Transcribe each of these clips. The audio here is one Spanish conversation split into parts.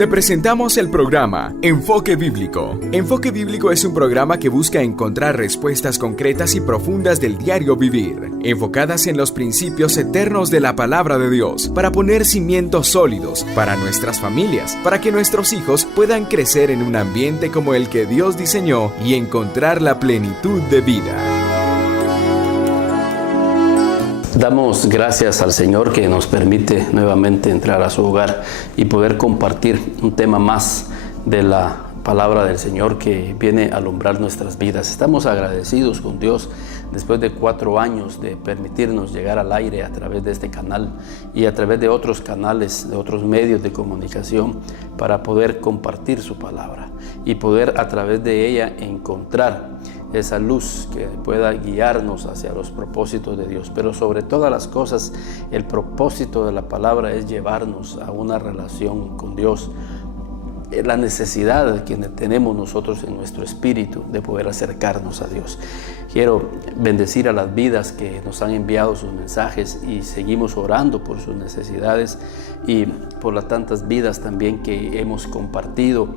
Te presentamos el programa Enfoque Bíblico. Enfoque Bíblico es un programa que busca encontrar respuestas concretas y profundas del diario vivir, enfocadas en los principios eternos de la palabra de Dios, para poner cimientos sólidos para nuestras familias, para que nuestros hijos puedan crecer en un ambiente como el que Dios diseñó y encontrar la plenitud de vida. Damos gracias al Señor que nos permite nuevamente entrar a su hogar y poder compartir un tema más de la palabra del Señor que viene a alumbrar nuestras vidas. Estamos agradecidos con Dios después de 4 años de permitirnos llegar al aire a través de este canal y a través de otros canales, de otros medios de comunicación, para poder compartir su palabra y poder a través de ella encontrar esa luz que pueda guiarnos hacia los propósitos de Dios. Pero sobre todas las cosas, el propósito de la palabra es llevarnos a una relación con Dios. La necesidad que tenemos nosotros en nuestro espíritu de poder acercarnos a Dios. Quiero bendecir a las vidas que nos han enviado sus mensajes y seguimos orando por sus necesidades y por las tantas vidas también que hemos compartido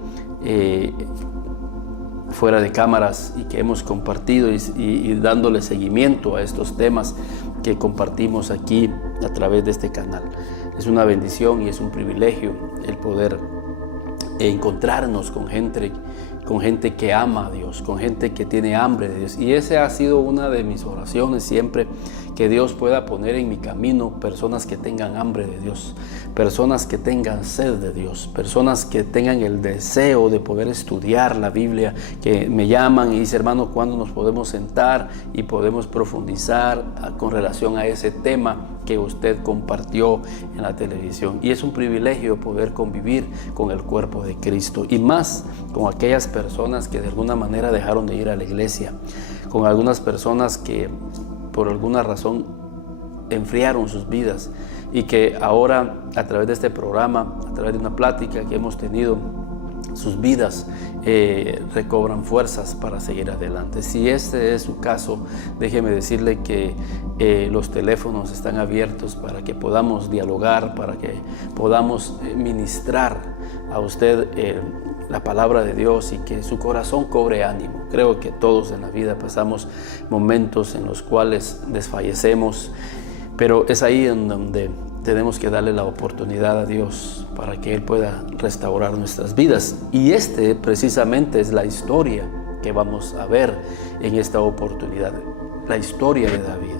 fuera de cámaras y que hemos compartido y dándole seguimiento a estos temas que compartimos aquí a través de este canal. Es una bendición y es un privilegio el poder encontrarnos con gente que ama a Dios, con gente que tiene hambre de Dios. Y esa ha sido una de mis oraciones siempre, que Dios pueda poner en mi camino personas que tengan hambre de Dios, personas que tengan sed de Dios, personas que tengan el deseo de poder estudiar la Biblia, que me llaman y dicen: hermano, ¿cuándo nos podemos sentar y podemos profundizar con relación a ese tema que usted compartió en la televisión? Y es un privilegio poder convivir con el cuerpo de Cristo, y más con aquellas personas que de alguna manera dejaron de ir a la iglesia, con algunas personas que por alguna razón enfriaron sus vidas y que ahora a través de este programa, a través de una plática que hemos tenido, sus vidas recobran fuerzas para seguir adelante. Si este es su caso, déjeme decirle que los teléfonos están abiertos para que podamos dialogar, para que podamos ministrar a usted la palabra de Dios y que su corazón cobre ánimo. Creo que todos en la vida pasamos momentos en los cuales desfallecemos, pero es ahí en donde tenemos que darle la oportunidad a Dios para que Él pueda restaurar nuestras vidas. Y precisamente es la historia que vamos a ver en esta oportunidad, la historia de David.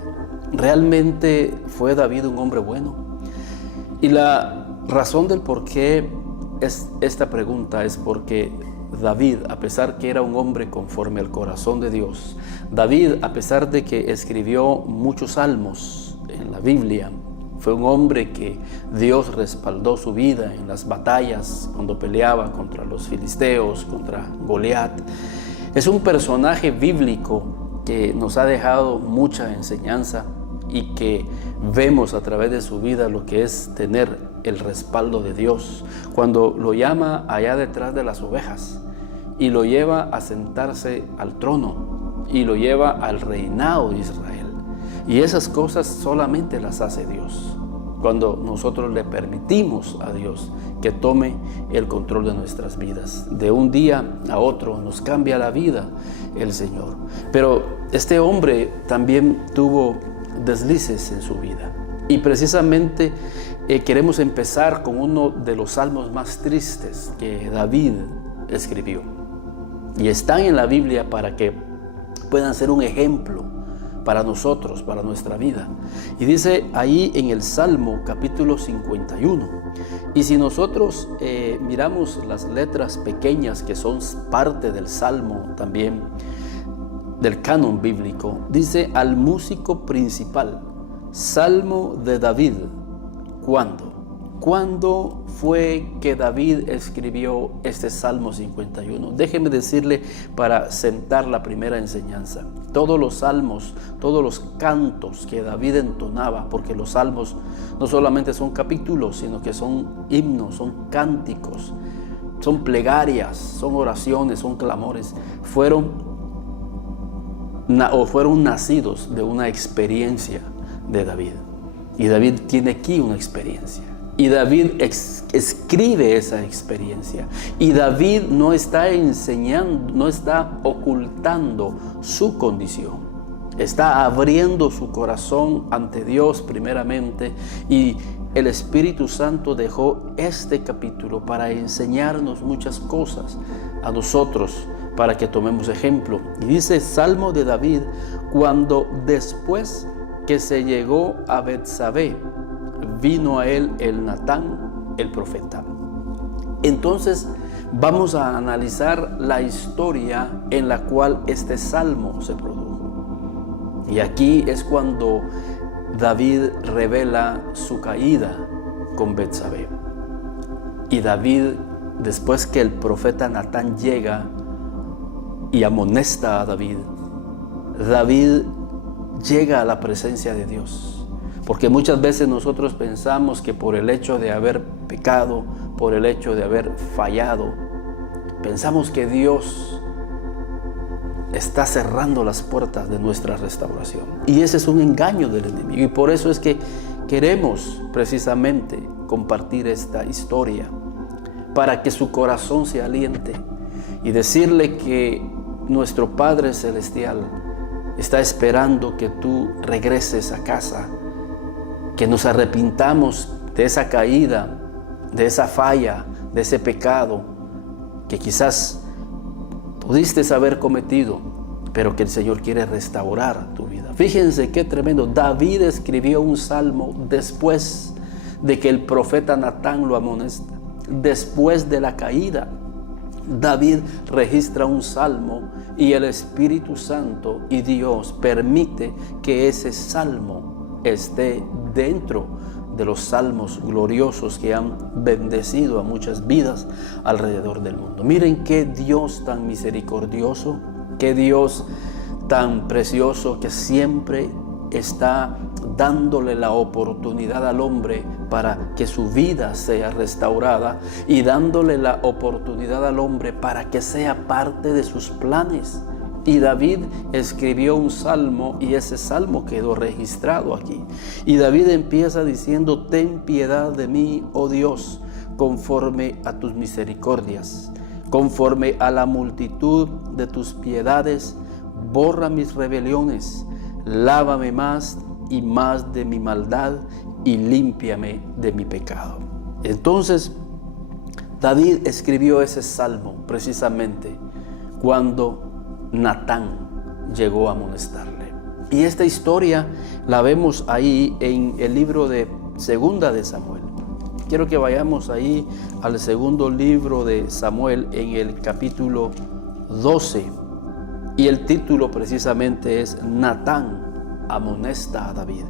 ¿Realmente fue David un hombre bueno? Y la razón del por qué es esta pregunta es porque David, a pesar que era un hombre conforme al corazón de Dios, David, a pesar de que escribió muchos salmos en la Biblia, fue un hombre que Dios respaldó su vida en las batallas cuando peleaba contra los filisteos, contra Goliat. Es un personaje bíblico que nos ha dejado mucha enseñanza y que vemos a través de su vida lo que es tener el respaldo de Dios. Cuando lo llama allá detrás de las ovejas y lo lleva a sentarse al trono y lo lleva al reinado de Israel. Y esas cosas solamente las hace Dios cuando nosotros le permitimos a Dios que tome el control de nuestras vidas. De un día a otro nos cambia la vida el Señor. Pero este hombre también tuvo deslices en su vida. Y precisamente queremos empezar con uno de los salmos más tristes que David escribió. Y están en la Biblia para que puedan ser un ejemplo para nosotros, para nuestra vida. Y dice ahí en el Salmo capítulo 51. Y si nosotros miramos las letras pequeñas que son parte del Salmo también, del canon bíblico, dice: al músico principal, Salmo de David. ¿Cuándo? ¿Cuándo fue que David escribió este Salmo 51? Déjeme decirle, para sentar la primera enseñanza, todos los salmos, todos los cantos que David entonaba, porque los salmos no solamente son capítulos, sino que son himnos, son cánticos, son plegarias, son oraciones, son clamores, fueron nacidos de una experiencia de David. Y David tiene aquí una experiencia. Y David escribe esa experiencia. Y David no está enseñando, no está ocultando su condición. Está abriendo su corazón ante Dios primeramente. Y el Espíritu Santo dejó este capítulo para enseñarnos muchas cosas a nosotros, para que tomemos ejemplo. Y dice Salmo de David, cuando después que se llegó a Betsabé, vino a él el Natán, el profeta. Entonces vamos a analizar la historia en la cual este salmo se produjo. Y aquí es cuando David revela su caída con Betsabé. Y David, después que el profeta Natán llega y amonesta a David, David llega a la presencia de Dios. Porque muchas veces nosotros pensamos que por el hecho de haber pecado, por el hecho de haber fallado, pensamos que Dios está cerrando las puertas de nuestra restauración. Y ese es un engaño del enemigo. Y por eso es que queremos precisamente compartir esta historia, para que su corazón se aliente y decirle que nuestro Padre Celestial está esperando que tú regreses a casa, que nos arrepintamos de esa caída, de esa falla, de ese pecado que quizás pudiste haber cometido, pero que el Señor quiere restaurar tu vida. Fíjense qué tremendo. David escribió un salmo después de que el profeta Natán lo amonesta. Después de la caída, David registra un salmo y el Espíritu Santo y Dios permite que ese salmo esté dentro de los salmos gloriosos que han bendecido a muchas vidas alrededor del mundo. Miren qué Dios tan misericordioso, qué Dios tan precioso, que siempre está dándole la oportunidad al hombre para que su vida sea restaurada y dándole la oportunidad al hombre para que sea parte de sus planes. Y David escribió un salmo y ese salmo quedó registrado aquí. Y David empieza diciendo: ten piedad de mí, oh Dios, conforme a tus misericordias, conforme a la multitud de tus piedades, borra mis rebeliones, lávame más y más de mi maldad y límpiame de mi pecado. Entonces David escribió ese salmo precisamente cuando Natán llegó a amonestarle. Y esta historia la vemos ahí en el libro de Segunda de Samuel. Quiero que vayamos ahí al segundo libro de Samuel en el capítulo 12. Y el título precisamente es Natán amonesta a David.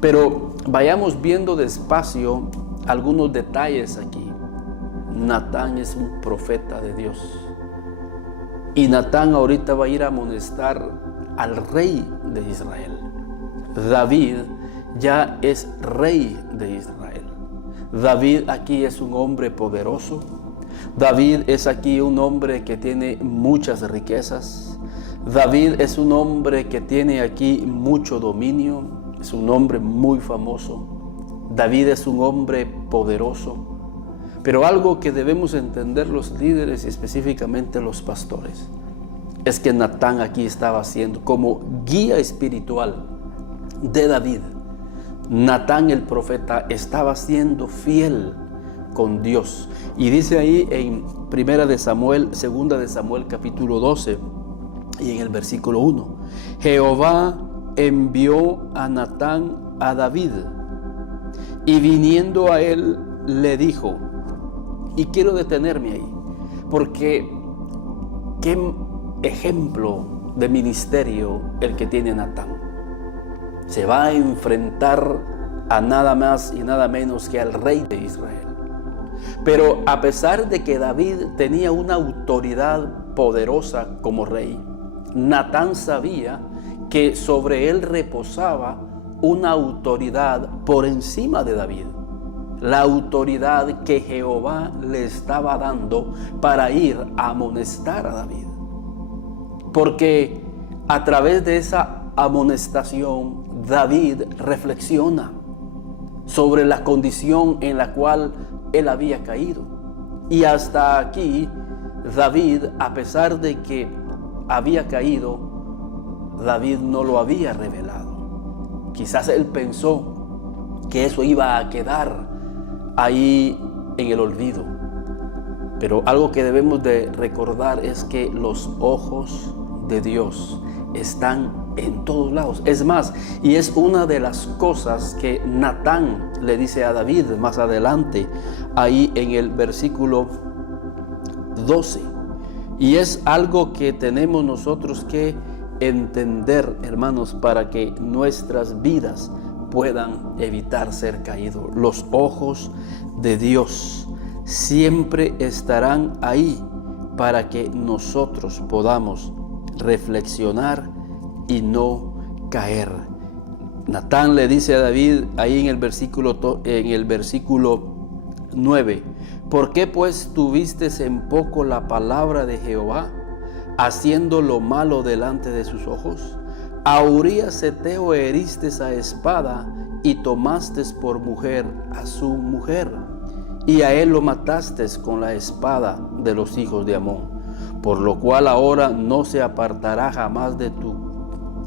Pero vayamos viendo despacio algunos detalles aquí. Natán es un profeta de Dios. Y Natán ahorita va a ir a amonestar al rey de Israel. David ya es rey de Israel. David aquí es un hombre poderoso. David es aquí un hombre que tiene muchas riquezas. David es un hombre que tiene aquí mucho dominio. Es un hombre muy famoso. David es un hombre poderoso. Pero algo que debemos entender los líderes y específicamente los pastores es que Natán aquí estaba siendo como guía espiritual de David. Natán el profeta estaba siendo fiel con Dios. Y dice ahí en Segunda de Samuel capítulo 12 y en el versículo 1: Jehová envió a Natán a David y viniendo a él le dijo. Y quiero detenerme ahí, porque qué ejemplo de ministerio el que tiene Natán. Se va a enfrentar a nada más y nada menos que al rey de Israel. Pero a pesar de que David tenía una autoridad poderosa como rey, Natán sabía que sobre él reposaba una autoridad por encima de David. La autoridad que Jehová le estaba dando para ir a amonestar a David. Porque a través de esa amonestación, David reflexiona sobre la condición en la cual él había caído. Y hasta aquí David, a pesar de que había caído, David no lo había revelado. Quizás él pensó que eso iba a quedar ahí en el olvido. Pero algo que debemos de recordar es que los ojos de Dios están en todos lados. Es más, y es una de las cosas que Natán le dice a David más adelante, ahí en el versículo 12. Y es algo que tenemos nosotros que entender, hermanos, para que nuestras vidas puedan evitar ser caídos. Los ojos de Dios siempre estarán ahí para que nosotros podamos reflexionar y no caer. Natán le dice a David ahí en el versículo 9: ¿por qué pues tuviste en poco la palabra de Jehová, haciendo lo malo delante de sus ojos? A Urías Heteo heriste a espada y tomaste por mujer a su mujer, y a él lo mataste con la espada de los hijos de Amón. Por lo cual ahora no se apartará jamás de tu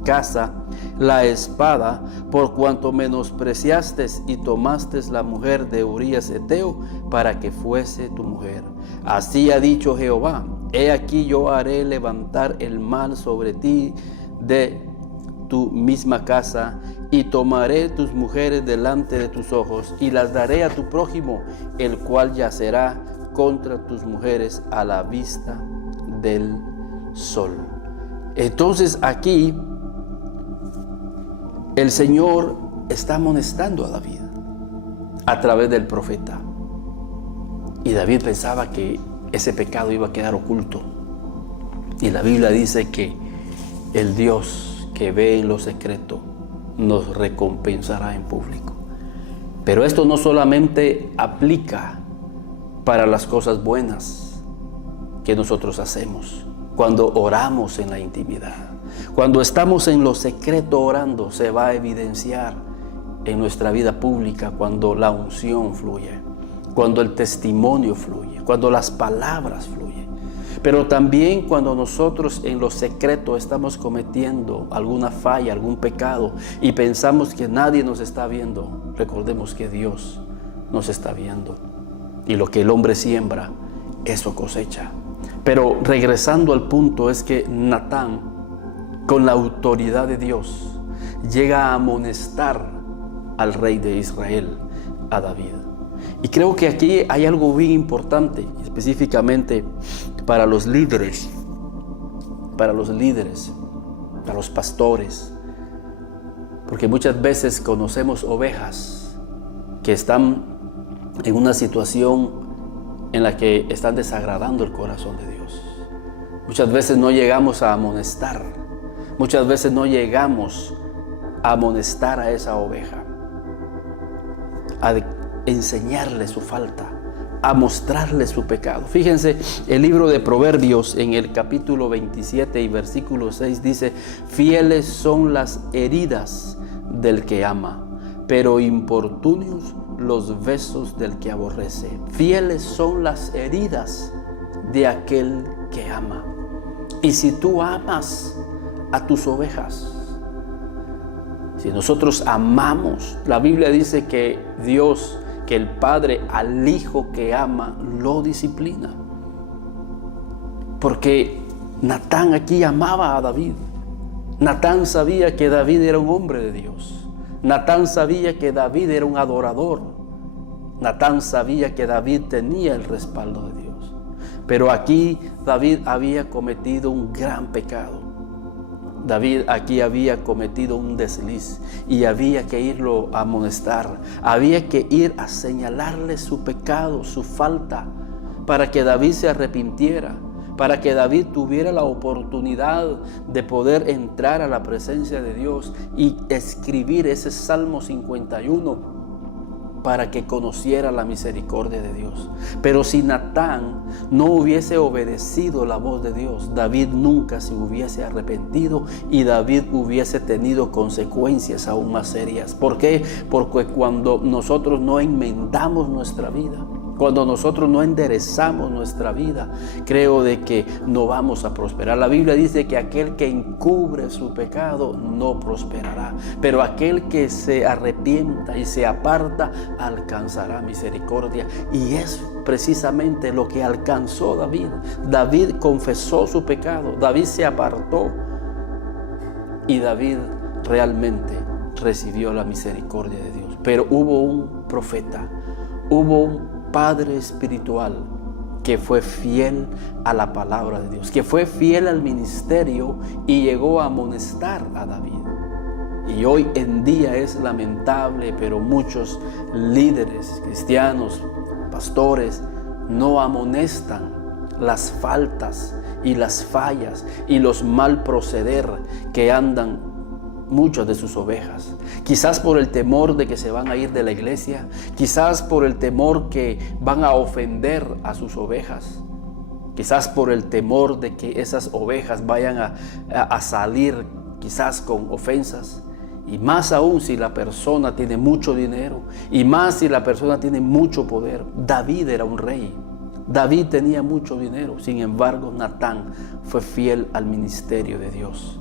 casa la espada, por cuanto menospreciaste y tomaste la mujer de Urías Heteo para que fuese tu mujer. Así ha dicho Jehová: he aquí yo haré levantar el mal sobre ti de tu misma casa, y tomaré tus mujeres delante de tus ojos, y las daré a tu prójimo, el cual yacerá contra tus mujeres a la vista del sol. Entonces aquí el Señor está amonestando a David a través del profeta. Y David pensaba que ese pecado iba a quedar oculto. Y la Biblia dice que el Dios que ve en lo secreto nos recompensará en público. Pero esto no solamente aplica para las cosas buenas que nosotros hacemos. Cuando oramos en la intimidad, cuando estamos en lo secreto orando, se va a evidenciar en nuestra vida pública cuando la unción fluye, cuando el testimonio fluye, cuando las palabras fluyen. Pero también cuando nosotros en lo secreto estamos cometiendo alguna falla, algún pecado, y pensamos que nadie nos está viendo, recordemos que Dios nos está viendo. Y lo que el hombre siembra, eso cosecha. Pero regresando al punto, es que Natán, con la autoridad de Dios, llega a amonestar al rey de Israel, a David. Y creo que aquí hay algo bien importante, específicamente para los líderes, para los pastores, porque muchas veces conocemos ovejas que están en una situación en la que están desagradando el corazón de Dios. Muchas veces no llegamos a amonestar, muchas veces no llegamos a amonestar a esa oveja, a enseñarle su falta, a mostrarle su pecado. Fíjense, el libro de Proverbios en el capítulo 27 y versículo 6 dice: fieles son las heridas del que ama, pero importunios los besos del que aborrece. Fieles son las heridas de aquel que ama. Y si tú amas a tus ovejas, si nosotros amamos, la Biblia dice que Dios, que el Padre al Hijo que ama lo disciplina. Porque Natán aquí amaba a David. Natán sabía que David era un hombre de Dios. Natán sabía que David era un adorador. Natán sabía que David tenía el respaldo de Dios. Pero aquí David había cometido un gran pecado. David aquí había cometido un desliz y había que irlo a amonestar. Había que ir a señalarle su pecado, su falta, para que David se arrepintiera, para que David tuviera la oportunidad de poder entrar a la presencia de Dios y escribir ese Salmo 51 para que conociera la misericordia de Dios. Pero si Natán no hubiese obedecido la voz de Dios, David nunca se hubiese arrepentido y David hubiese tenido consecuencias aún más serias. ¿Por qué? Porque cuando nosotros no enmendamos nuestra vida, cuando nosotros no enderezamos nuestra vida, creo de que no vamos a prosperar. La Biblia dice que aquel que encubre su pecado no prosperará, pero aquel que se arrepienta y se aparta alcanzará misericordia. Y es precisamente lo que alcanzó David. David confesó su pecado, David se apartó y David realmente recibió la misericordia de Dios. Pero hubo un profeta, hubo un padre espiritual que fue fiel a la palabra de Dios, que fue fiel al ministerio y llegó a amonestar a David. Y hoy en día es lamentable, pero muchos líderes cristianos, pastores, no amonestan las faltas y las fallas y los mal proceder que andan muchas de sus ovejas. Quizás por el temor de que se van a ir de la iglesia, quizás por el temor que van a ofender a sus ovejas, quizás por el temor de que esas ovejas vayan a salir quizás con ofensas. Y más aún si la persona tiene mucho dinero, y más si la persona tiene mucho poder. David era un rey, David tenía mucho dinero, sin embargo Natán fue fiel al ministerio de Dios.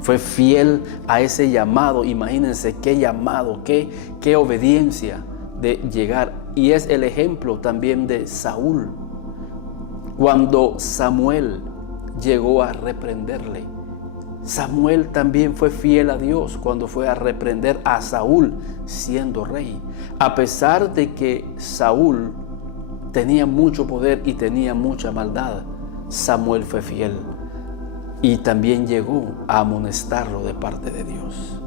Fue fiel a ese llamado. Imagínense qué llamado, qué obediencia de llegar. Y es el ejemplo también de Saúl. Cuando Samuel llegó a reprenderle, Samuel también fue fiel a Dios cuando fue a reprender a Saúl siendo rey. A pesar de que Saúl tenía mucho poder y tenía mucha maldad, Samuel fue fiel. Y también llegó a amonestarlo de parte de Dios.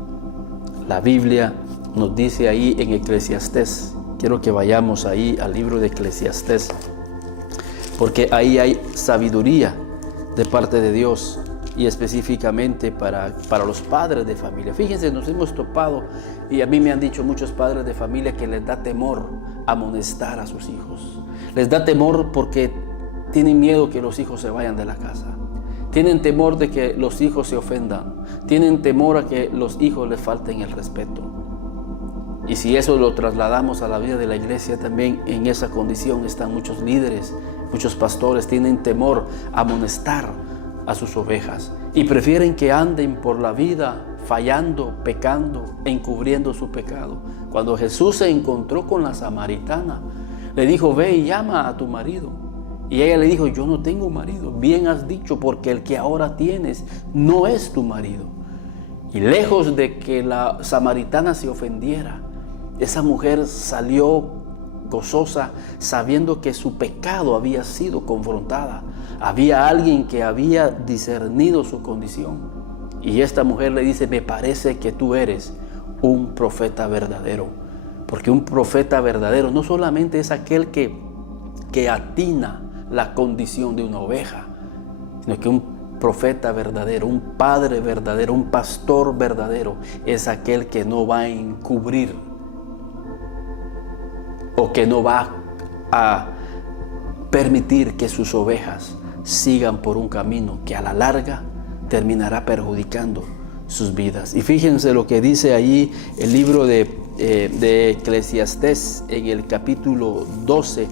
La Biblia nos dice ahí en Eclesiastés, quiero que vayamos ahí al libro de Eclesiastés, porque ahí hay sabiduría de parte de Dios y específicamente para los padres de familia. Fíjense, nos hemos topado y a mí me han dicho muchos padres de familia que les da temor amonestar a sus hijos. Les da temor porque tienen miedo que los hijos se vayan de la casa. Tienen temor de que los hijos se ofendan. Tienen temor a que los hijos les falten el respeto. Y si eso lo trasladamos a la vida de la iglesia, también en esa condición están muchos líderes, muchos pastores. Tienen temor a amonestar a sus ovejas y prefieren que anden por la vida fallando, pecando, encubriendo su pecado. Cuando Jesús se encontró con la samaritana, le dijo: ve y llama a tu marido. Y ella le dijo: yo no tengo marido. Bien has dicho, porque el que ahora tienes no es tu marido. Y lejos de que la samaritana se ofendiera, esa mujer salió gozosa, sabiendo que su pecado había sido confrontada. Había alguien que había discernido su condición. Y esta mujer le dice: me parece que tú eres un profeta verdadero. Porque un profeta verdadero no solamente es aquel que atina la condición de una oveja, sino que un profeta verdadero, un padre verdadero, un pastor verdadero es aquel que no va a encubrir o que no va a permitir que sus ovejas sigan por un camino que a la larga terminará perjudicando sus vidas. Y fíjense lo que dice allí el libro de Eclesiastés en el capítulo 12.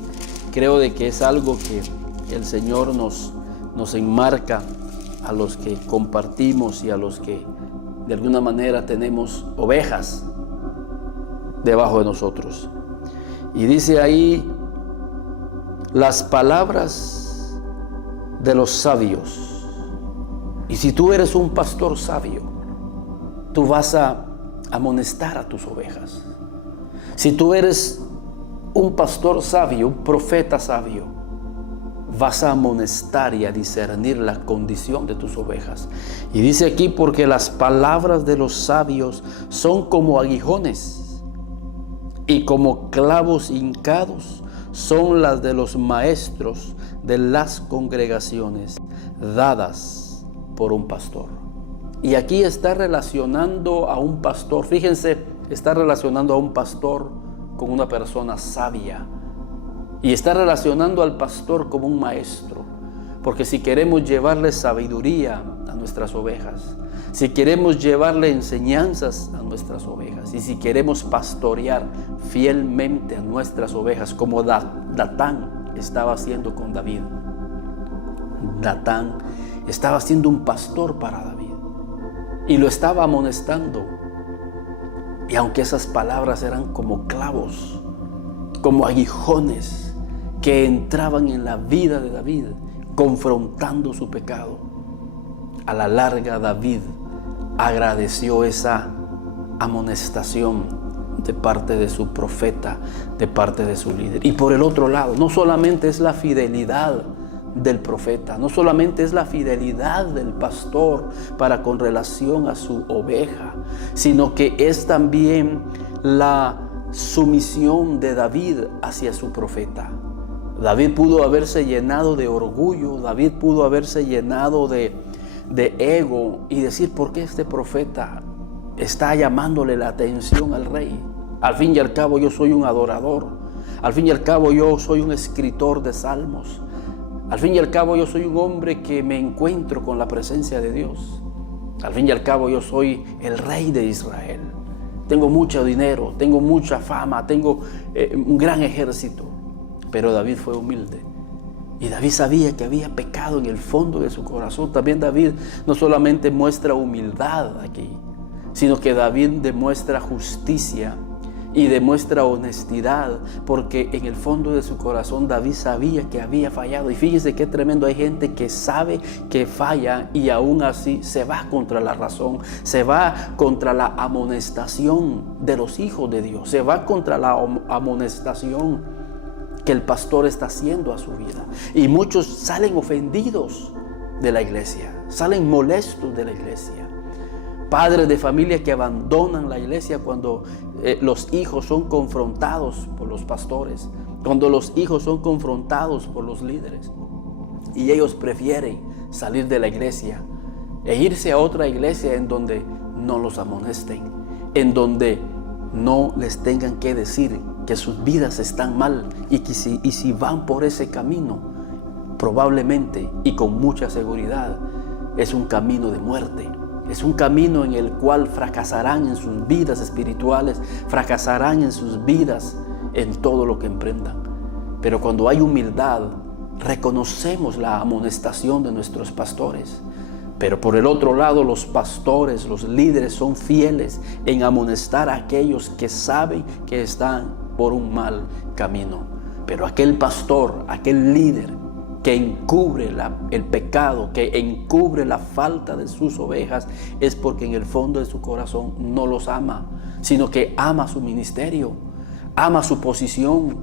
Creo de que es algo que el Señor nos enmarca a los que compartimos y a los que de alguna manera tenemos ovejas debajo de nosotros. Y dice ahí: las palabras de los sabios. Y si tú eres un pastor sabio, tú vas a amonestar a tus ovejas. Si tú eres un pastor sabio, un profeta sabio, vas a amonestar y a discernir la condición de tus ovejas. Y dice aquí: porque las palabras de los sabios son como aguijones, y como clavos hincados son las de los maestros de las congregaciones dadas por un pastor. Y aquí está relacionando a un pastor. Fíjense, está relacionando a un pastor con una persona sabia y está relacionando al pastor como un maestro. Porque si queremos llevarle sabiduría a nuestras ovejas, si queremos llevarle enseñanzas a nuestras ovejas y si queremos pastorear fielmente a nuestras ovejas como Natán estaba haciendo con David. Natán estaba siendo un pastor para David y lo estaba amonestando. Y aunque esas palabras eran como clavos, como aguijones que entraban en la vida de David, confrontando su pecado, a la larga David agradeció esa amonestación de parte de su profeta, de parte de su líder. Y por el otro lado, no solamente es la fidelidad del profeta, no solamente es la fidelidad del pastor para con relación a su oveja, sino que es también la sumisión de David hacia su profeta. David pudo haberse llenado de orgullo, David pudo haberse llenado de ego y decir: ¿por qué este profeta está llamándole la atención al rey? Al fin y al cabo yo soy un adorador, al fin y al cabo yo soy un escritor de salmos, al fin y al cabo yo soy un hombre que me encuentro con la presencia de Dios, al fin y al cabo yo soy el rey de Israel, tengo mucho dinero, tengo mucha fama, tengo un gran ejército. Pero David fue humilde y David sabía que había pecado en el fondo de su corazón. También David no solamente muestra humildad aquí, sino que David demuestra justicia y demuestra honestidad, porque en el fondo de su corazón David sabía que había fallado. Y fíjese qué tremendo, hay gente que sabe que falla y aún así se va contra la razón, se va contra la amonestación de los hijos de Dios, se va contra la amonestación que el pastor está haciendo a su vida. Y muchos salen ofendidos de la iglesia, salen molestos de la iglesia. Padres de familia que abandonan la iglesia cuando los hijos son confrontados por los pastores, cuando los hijos son confrontados por los líderes. Y ellos prefieren salir de la iglesia e irse a otra iglesia en donde no los amonesten, en donde no les tengan que decir que sus vidas están mal y si van por ese camino, probablemente y con mucha seguridad es un camino de muerte, es un camino en el cual fracasarán en sus vidas espirituales, fracasarán en sus vidas en todo lo que emprendan. Pero cuando hay humildad, reconocemos la amonestación de nuestros pastores. Pero por el otro lado, los pastores, los líderes son fieles en amonestar a aquellos que saben que están por un mal camino. Pero aquel pastor, aquel líder que encubre el pecado, que encubre la falta de sus ovejas, es porque en el fondo de su corazón no los ama, sino que ama su ministerio, ama su posición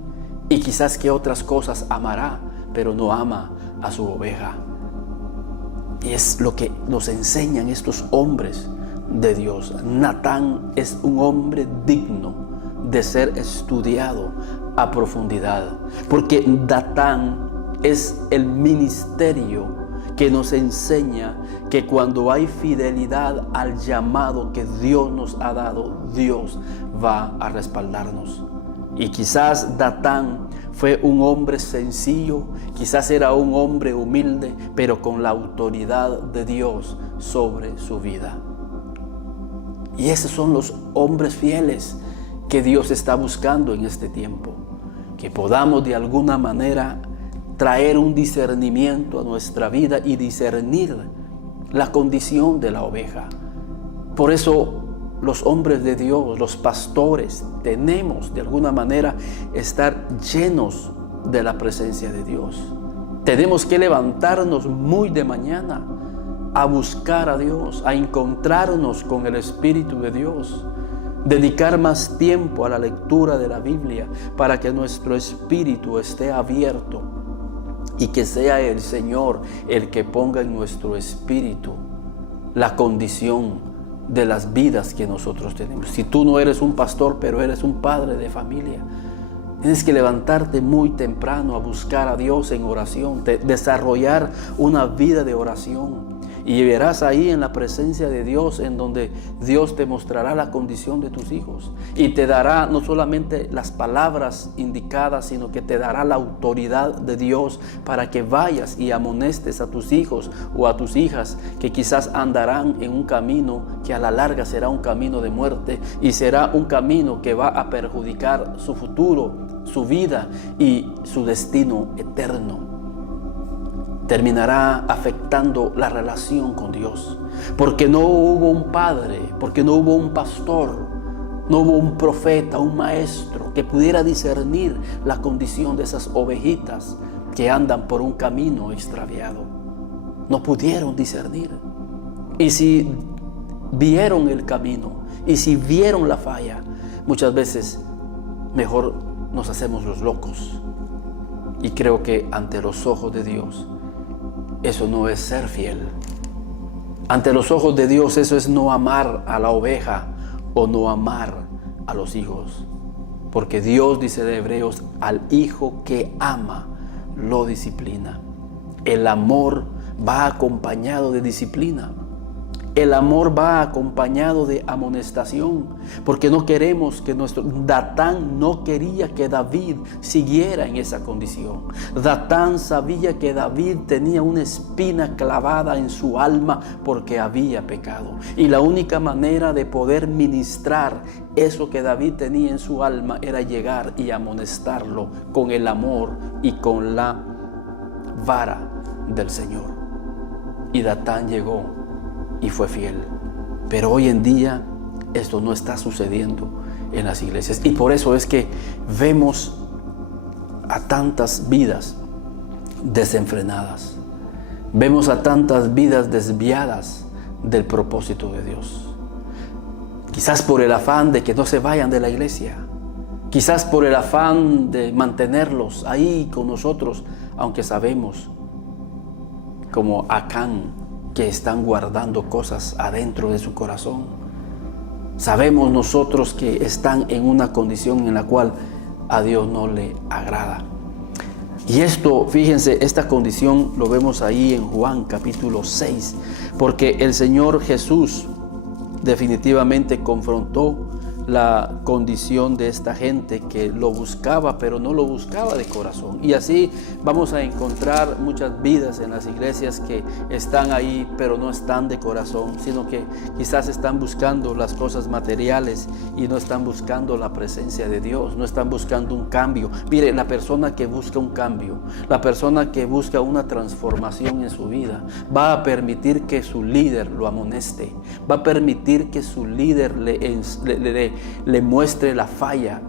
y quizás que otras cosas amará, pero no ama a su oveja. Y es lo que nos enseñan estos hombres de Dios. Natán es un hombre digno de ser estudiado a profundidad, porque Natán es el ministerio que nos enseña que cuando hay fidelidad al llamado que Dios nos ha dado, Dios va a respaldarnos. Y quizás Natán fue un hombre sencillo, quizás era un hombre humilde, pero con la autoridad de Dios sobre su vida. Y esos son los hombres fieles que Dios está buscando en este tiempo, que podamos de alguna manera traer un discernimiento a nuestra vida y discernir la condición de la oveja. Por eso los hombres de Dios, los pastores, tenemos de alguna manera estar llenos de la presencia de Dios. Tenemos que levantarnos muy de mañana a buscar a Dios, a encontrarnos con el Espíritu de Dios, dedicar más tiempo a la lectura de la Biblia para que nuestro espíritu esté abierto y que sea el Señor el que ponga en nuestro espíritu la condición de las vidas que nosotros tenemos. Si tú no eres un pastor, pero eres un padre de familia, tienes que levantarte muy temprano a buscar a Dios en oración, desarrollar una vida de oración Y verás ahí en la presencia de Dios, en donde Dios te mostrará la condición de tus hijos y te dará no solamente las palabras indicadas, sino que te dará la autoridad de Dios para que vayas y amonestes a tus hijos o a tus hijas que quizás andarán en un camino que a la larga será un camino de muerte y será un camino que va a perjudicar su futuro, su vida y su destino eterno. Terminará afectando la relación con Dios, porque no hubo un padre, porque no hubo un pastor, no hubo un profeta, un maestro que pudiera discernir la condición de esas ovejitas que andan por un camino extraviado. No pudieron discernir. Y si vieron el camino, y si vieron la falla, muchas veces mejor nos hacemos los locos. Y creo que ante los ojos de Dios, eso no es ser fiel. Ante los ojos de Dios, eso es no amar a la oveja o no amar a los hijos. Porque Dios, dice de Hebreos, al hijo que ama, lo disciplina. El amor va acompañado de disciplina. El amor va acompañado de amonestación, porque no queremos que Datán no quería que David siguiera en esa condición. Datán sabía que David tenía una espina clavada en su alma porque había pecado. Y la única manera de poder ministrar eso que David tenía en su alma era llegar y amonestarlo con el amor y con la vara del Señor. Y Datán llegó y fue fiel. Pero hoy en día esto no está sucediendo en las iglesias. Y por eso es que vemos a tantas vidas desenfrenadas. Vemos a tantas vidas desviadas del propósito de Dios. Quizás por el afán de que no se vayan de la iglesia. Quizás por el afán de mantenerlos ahí con nosotros, aunque sabemos, como Acán, que están guardando cosas adentro de su corazón. Sabemos nosotros que están en una condición en la cual a Dios no le agrada. Y esto, fíjense, esta condición lo vemos ahí en Juan capítulo 6, porque el Señor Jesús definitivamente confrontó la condición de esta gente que lo buscaba, pero no lo buscaba de corazón. Y así vamos a encontrar muchas vidas en las iglesias que están ahí, pero no están de corazón, sino que quizás están buscando las cosas materiales y no están buscando la presencia de Dios, no están buscando un cambio. Mire, la persona que busca un cambio, la persona que busca una transformación en su vida, va a permitir que su líder lo amoneste, va a permitir que su líder le muestre la falla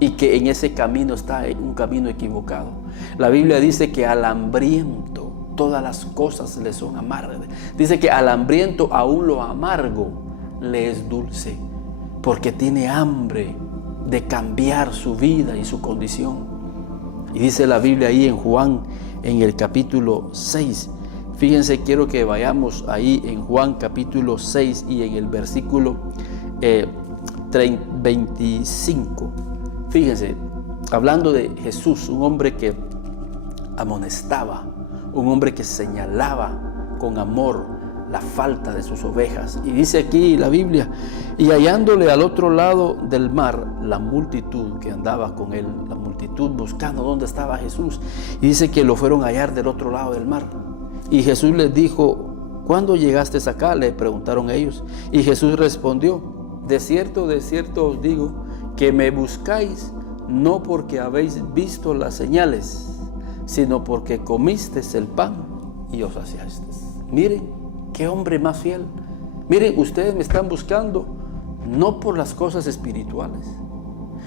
y que en ese camino está en un camino equivocado. La Biblia dice que al hambriento todas las cosas le son amargas. Dice que al hambriento aún lo amargo le es dulce, porque tiene hambre de cambiar su vida y su condición. Y dice la Biblia ahí en Juan, en el capítulo 6. Fíjense, quiero que vayamos ahí en Juan capítulo 6 y en el versículo 25. Fíjense, hablando de Jesús, un hombre que amonestaba, un hombre que señalaba con amor la falta de sus ovejas. Y dice aquí la Biblia, y hallándole al otro lado del mar la multitud que andaba con él, la multitud buscando dónde estaba Jesús, y dice que lo fueron a hallar del otro lado del mar. Y Jesús les dijo, ¿cuándo llegaste acá?, le preguntaron ellos. Y Jesús respondió, de cierto os digo, que me buscáis no porque habéis visto las señales, sino porque comisteis el pan y os saciasteis. Miren, qué hombre más fiel. Miren, ustedes me están buscando no por las cosas espirituales.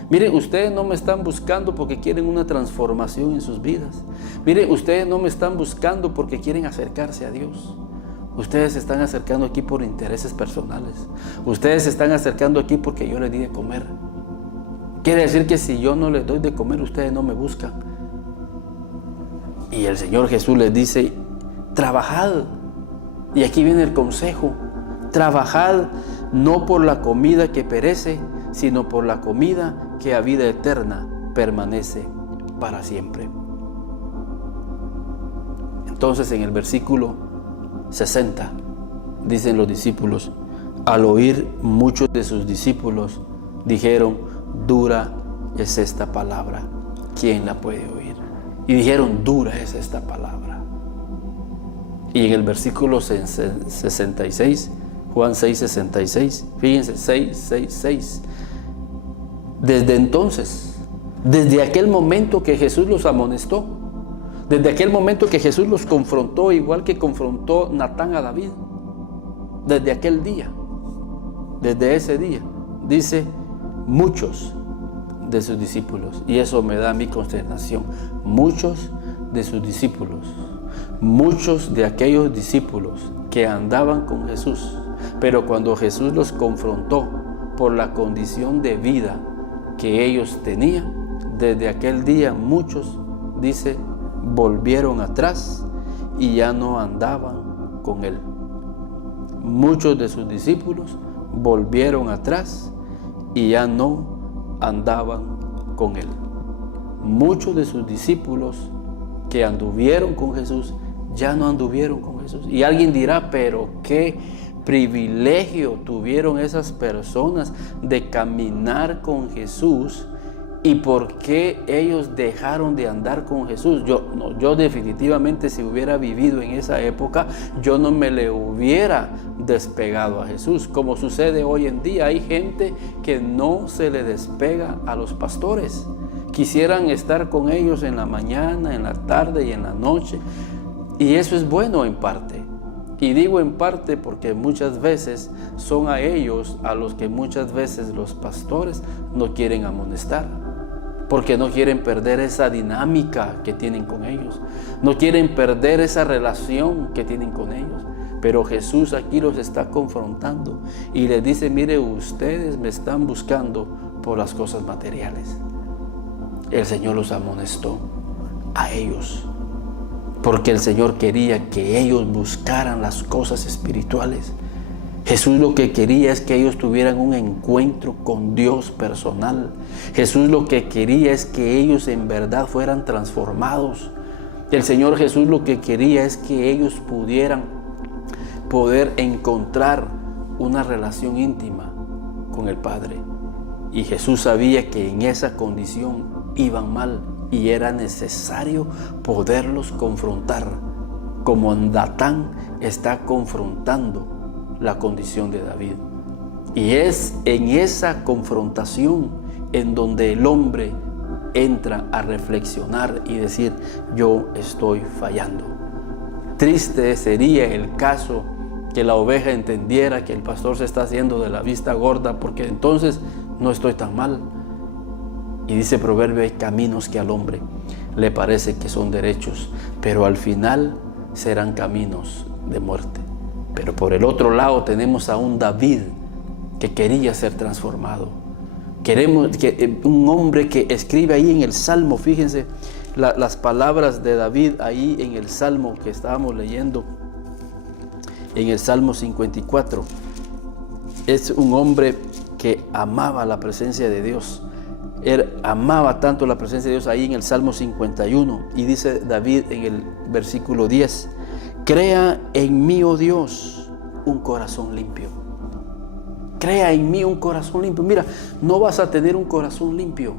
Miren, ustedes no me están buscando porque quieren una transformación en sus vidas. Miren, ustedes no me están buscando porque quieren acercarse a Dios. Ustedes se están acercando aquí por intereses personales. Ustedes se están acercando aquí porque yo les di de comer. Quiere decir que si yo no les doy de comer, ustedes no me buscan. Y el Señor Jesús les dice, trabajad. Y aquí viene el consejo. Trabajad no por la comida que perece, sino por la comida que a vida eterna permanece para siempre. Entonces en el versículo 60 dicen los discípulos, al oír muchos de sus discípulos, dijeron, dura es esta palabra, ¿quién la puede oír? Y dijeron, dura es esta palabra. Y en el versículo 66, Juan 6:66, fíjense, 6:66. Desde entonces, desde aquel momento que Jesús los amonestó, desde aquel momento que Jesús los confrontó, igual que confrontó Natán a David, desde aquel día, desde ese día, dice, muchos de sus discípulos, y eso me da a mí consternación, muchos de sus discípulos, muchos de aquellos discípulos que andaban con Jesús, pero cuando Jesús los confrontó por la condición de vida que ellos tenían, desde aquel día muchos, dice, volvieron atrás y ya no andaban con él. Muchos de sus discípulos volvieron atrás y ya no andaban con él. Muchos de sus discípulos que anduvieron con Jesús ya no anduvieron con Jesús. Y alguien dirá, pero qué privilegio tuvieron esas personas de caminar con Jesús, y por qué ellos dejaron de andar con Jesús. Yo definitivamente, si hubiera vivido en esa época, yo no me le hubiera despegado a Jesús, como sucede hoy en día. Hay gente que no se le despega a los pastores. Quisieran estar con ellos en la mañana, en la tarde y en la noche, y eso es bueno en parte. Y digo en parte porque muchas veces son a ellos a los que muchas veces los pastores no quieren amonestar, porque no quieren perder esa dinámica que tienen con ellos, no quieren perder esa relación que tienen con ellos. Pero Jesús aquí los está confrontando y les dice, mire, ustedes me están buscando por las cosas materiales. El Señor los amonestó a ellos, porque el Señor quería que ellos buscaran las cosas espirituales. Jesús lo que quería es que ellos tuvieran un encuentro con Dios personal. Jesús lo que quería es que ellos en verdad fueran transformados. El Señor Jesús lo que quería es que ellos poder encontrar una relación íntima con el Padre. Y Jesús sabía que en esa condición iban mal y era necesario poderlos confrontar, como Natán está confrontando la condición de David. Y es en esa confrontación en donde el hombre entra a reflexionar y decir, yo estoy fallando. Triste sería el caso que la oveja entendiera que el pastor se está haciendo de la vista gorda, porque entonces no estoy tan mal. Y dice Proverbio, hay caminos que al hombre le parece que son derechos, pero al final serán caminos de muerte. Pero por el otro lado tenemos a un David que quería ser transformado. Un hombre que escribe ahí en el Salmo, fíjense las palabras de David ahí en el Salmo que estábamos leyendo, en el Salmo 54. Es un hombre que amaba la presencia de Dios. Él amaba tanto la presencia de Dios ahí en el Salmo 51. Y dice David en el versículo 10, crea en mí, oh Dios, un corazón limpio. Crea en mí un corazón limpio. Mira, no vas a tener un corazón limpio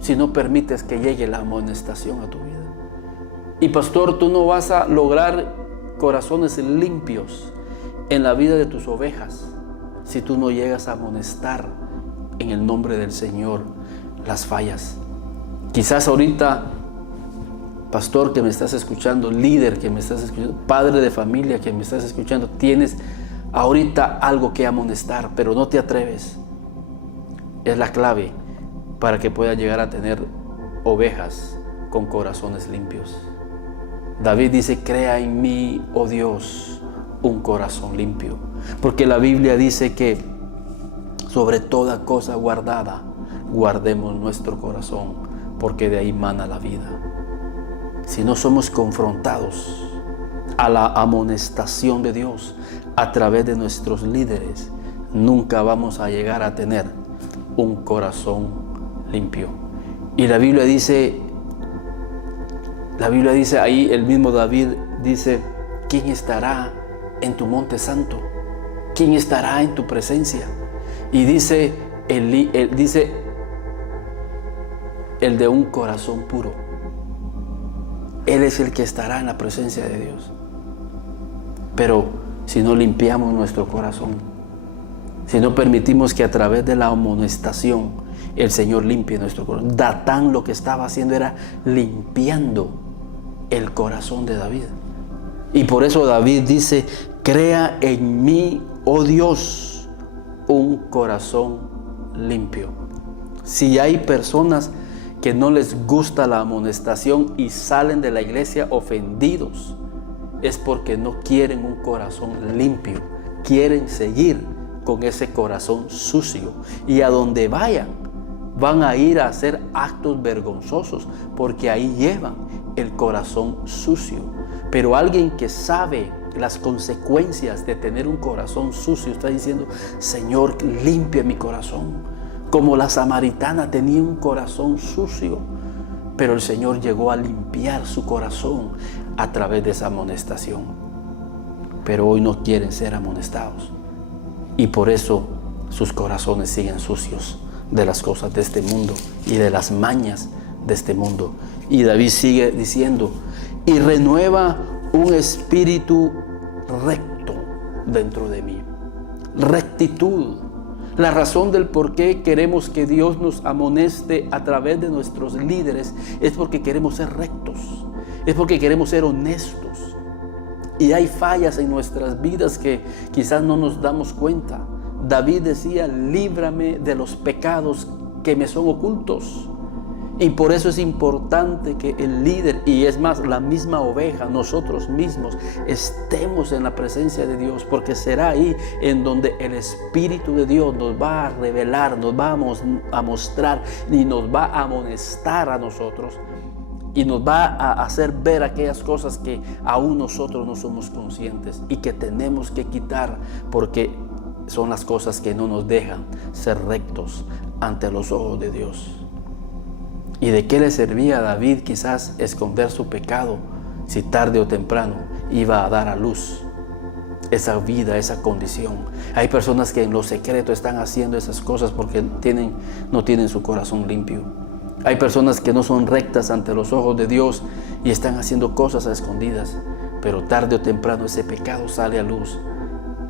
si no permites que llegue la amonestación a tu vida. Y pastor, tú no vas a lograr corazones limpios en la vida de tus ovejas si tú no llegas a amonestar en el nombre del Señor las fallas. Quizás ahorita, pastor que me estás escuchando, líder que me estás escuchando, padre de familia que me estás escuchando, tienes ahorita algo que amonestar, pero no te atreves. Es la clave para que puedas llegar a tener ovejas con corazones limpios. David dice, crea en mí, oh Dios, un corazón limpio. Porque la Biblia dice que sobre toda cosa guardada, guardemos nuestro corazón, porque de ahí mana la vida. Si no somos confrontados a la amonestación de Dios a través de nuestros líderes, nunca vamos a llegar a tener un corazón limpio. Y la Biblia dice ahí, el mismo David dice, ¿quién estará en tu monte santo? ¿Quién estará en tu presencia? Y dice el de un corazón puro. Él es el que estará en la presencia de Dios. Pero si no limpiamos nuestro corazón, si no permitimos que a través de la amonestación el Señor limpie nuestro corazón. Datán lo que estaba haciendo era limpiando el corazón de David. Y por eso David dice: crea en mí, oh Dios, un corazón limpio. Si hay personas que no les gusta la amonestación y salen de la iglesia ofendidos, es porque no quieren un corazón limpio, quieren seguir con ese corazón sucio, y a donde vayan van a ir a hacer actos vergonzosos porque ahí llevan el corazón sucio. Pero alguien que sabe las consecuencias de tener un corazón sucio está diciendo: Señor, limpia mi corazón. Como la samaritana tenía un corazón sucio, pero el Señor llegó a limpiar su corazón a través de esa amonestación. Pero hoy no quieren ser amonestados, y por eso sus corazones siguen sucios de las cosas de este mundo y de las mañas de este mundo. Y David sigue diciendo: y renueva un espíritu recto dentro de mí. Rectitud. La razón del por qué queremos que Dios nos amoneste a través de nuestros líderes es porque queremos ser rectos, es porque queremos ser honestos. Y hay fallas en nuestras vidas que quizás no nos damos cuenta. David decía: líbrame de los pecados que me son ocultos. Y por eso es importante que el líder, y es más, la misma oveja, nosotros mismos, estemos en la presencia de Dios, porque será ahí en donde el Espíritu de Dios nos va a revelar, nos va a mostrar y nos va a amonestar a nosotros, y nos va a hacer ver aquellas cosas que aún nosotros no somos conscientes y que tenemos que quitar, porque son las cosas que no nos dejan ser rectos ante los ojos de Dios. ¿Y de qué le servía a David quizás esconder su pecado si tarde o temprano iba a dar a luz esa vida, esa condición? Hay personas que en lo secreto están haciendo esas cosas porque no tienen su corazón limpio. Hay personas que no son rectas ante los ojos de Dios y están haciendo cosas a escondidas, pero tarde o temprano ese pecado sale a luz.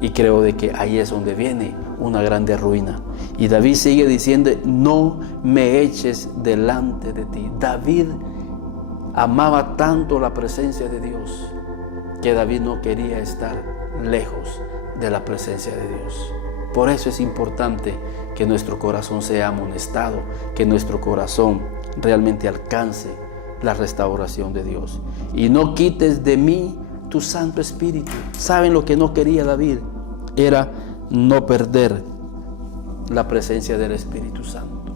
Y creo de que ahí es donde viene una grande ruina. Y David sigue diciendo: no me eches delante de ti. David amaba tanto la presencia de Dios que David no quería estar lejos de la presencia de Dios. Por eso es importante que nuestro corazón sea amonestado, que nuestro corazón realmente alcance la restauración de Dios. Y no quites de mí tu Santo Espíritu. ¿Saben lo que no quería David? Era no perder la presencia del Espíritu Santo.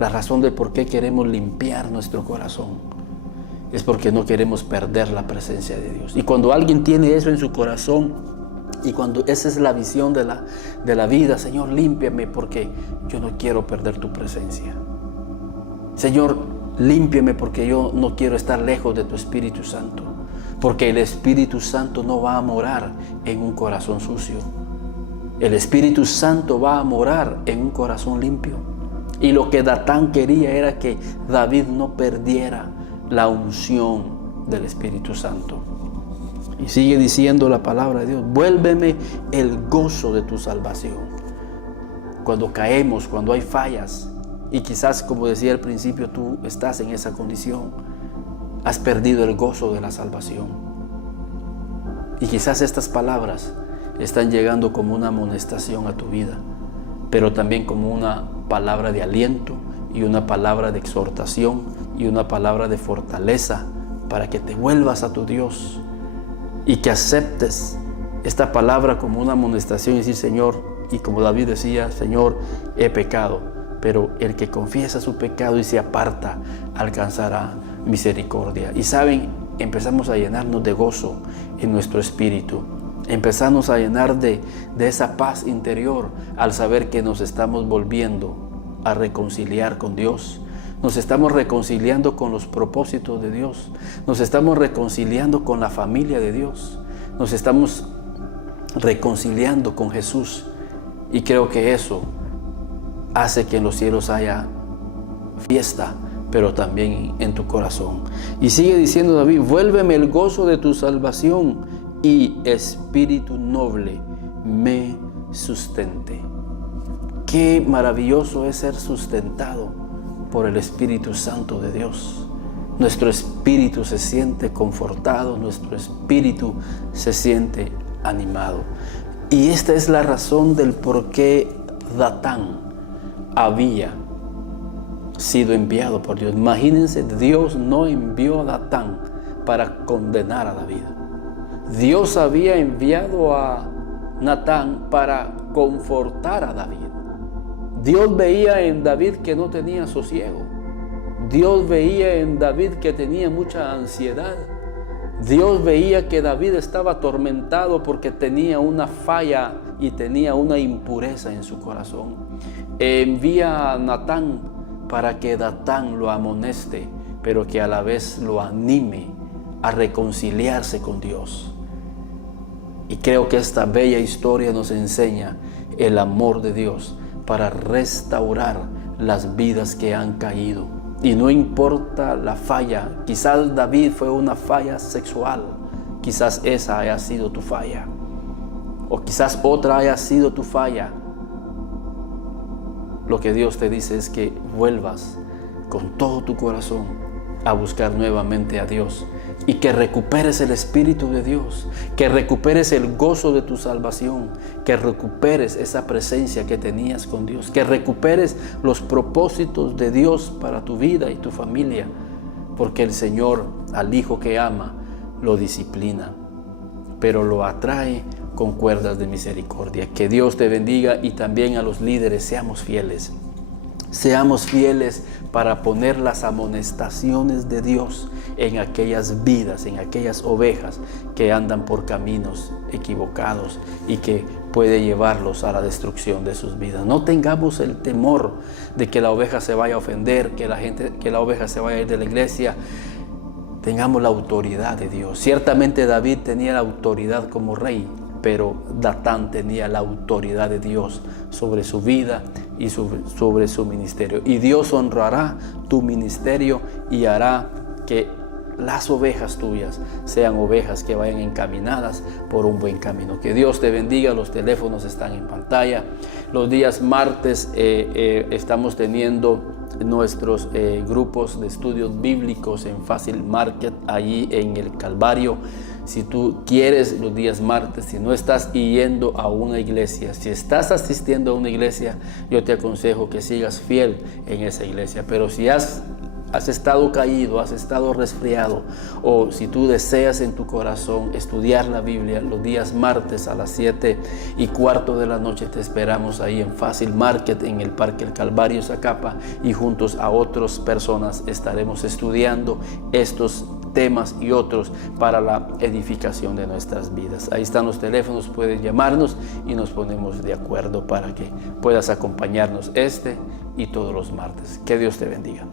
La razón de por qué queremos limpiar nuestro corazón es porque no queremos perder la presencia de Dios. Y cuando alguien tiene eso en su corazón, y cuando esa es la visión de la vida: Señor, límpiame porque yo no quiero perder tu presencia. Señor, límpiame porque yo no quiero estar lejos de tu Espíritu Santo. Porque el Espíritu Santo no va a morar en un corazón sucio. El Espíritu Santo va a morar en un corazón limpio. Y lo que Datán quería era que David no perdiera la unción del Espíritu Santo. Y sigue diciendo la palabra de Dios: vuélveme el gozo de tu salvación. Cuando caemos, cuando hay fallas, y quizás, como decía al principio, tú estás en esa condición, has perdido el gozo de la salvación. Y quizás estas palabras están llegando como una amonestación a tu vida, pero también como una palabra de aliento y una palabra de exhortación y una palabra de fortaleza para que te vuelvas a tu Dios y que aceptes esta palabra como una amonestación y decir: Señor, y como David decía: Señor, he pecado, pero el que confiesa su pecado y se aparta alcanzará misericordia. Y saben, empezamos a llenarnos de gozo en nuestro espíritu. Empezamos a llenar de esa paz interior al saber que nos estamos volviendo a reconciliar con Dios. Nos estamos reconciliando con los propósitos de Dios. Nos estamos reconciliando con la familia de Dios. nos estamos reconciliando con Jesús. Y creo que eso hace que en los cielos haya fiesta, pero también en tu corazón. Y sigue diciendo David: vuélveme el gozo de tu salvación y espíritu noble me sustente. Qué maravilloso es ser sustentado por el Espíritu Santo de Dios. Nuestro espíritu se siente confortado, nuestro espíritu se siente animado. Y esta es la razón del por qué Datán había sido enviado por Dios. Imagínense, Dios no envió a Datán para condenar a David. Dios había enviado a Natán para confortar a David. Dios veía en David que no tenía sosiego. Dios veía en David que tenía mucha ansiedad. Dios veía que David estaba atormentado porque tenía una falla y tenía una impureza en su corazón. Envía a Natán para que Datán lo amoneste, pero que a la vez lo anime a reconciliarse con Dios. Y creo que esta bella historia nos enseña el amor de Dios para restaurar las vidas que han caído. Y no importa la falla, quizás David fue una falla sexual, quizás esa haya sido tu falla, o quizás otra haya sido tu falla. Lo que Dios te dice es que vuelvas con todo tu corazón a buscar nuevamente a Dios y que recuperes el Espíritu de Dios, que recuperes el gozo de tu salvación, que recuperes esa presencia que tenías con Dios, que recuperes los propósitos de Dios para tu vida y tu familia, porque el Señor al hijo que ama lo disciplina, pero lo atrae con cuerdas de misericordia. Que Dios te bendiga, y también a los líderes: seamos fieles. Seamos fieles para poner las amonestaciones de Dios en aquellas vidas, en aquellas ovejas que andan por caminos equivocados y que puede llevarlos a la destrucción de sus vidas. No tengamos el temor de que la oveja se vaya a ofender, que la oveja se vaya a ir de la iglesia. Tengamos la autoridad de Dios. Ciertamente David tenía la autoridad como rey, pero Datán tenía la autoridad de Dios sobre su vida y sobre su ministerio. Y Dios honrará tu ministerio y hará que las ovejas tuyas sean ovejas que vayan encaminadas por un buen camino. Que Dios te bendiga. Los teléfonos están en pantalla. Los días martes estamos teniendo nuestros grupos de estudios bíblicos en Fácil Market, allí en el Calvario. Si tú quieres los días martes, si no estás yendo a una iglesia, si estás asistiendo a una iglesia, yo te aconsejo que sigas fiel en esa iglesia. Pero si has estado caído, has estado resfriado, o si tú deseas en tu corazón estudiar la Biblia, los días martes a las 7:15 de la noche te esperamos ahí en Fácil Market, en el Parque El Calvario, Zacapa, y juntos a otras personas estaremos estudiando estos temas y otros para la edificación de nuestras vidas. Ahí están los teléfonos, puedes llamarnos y nos ponemos de acuerdo para que puedas acompañarnos este y todos los martes. Que Dios te bendiga.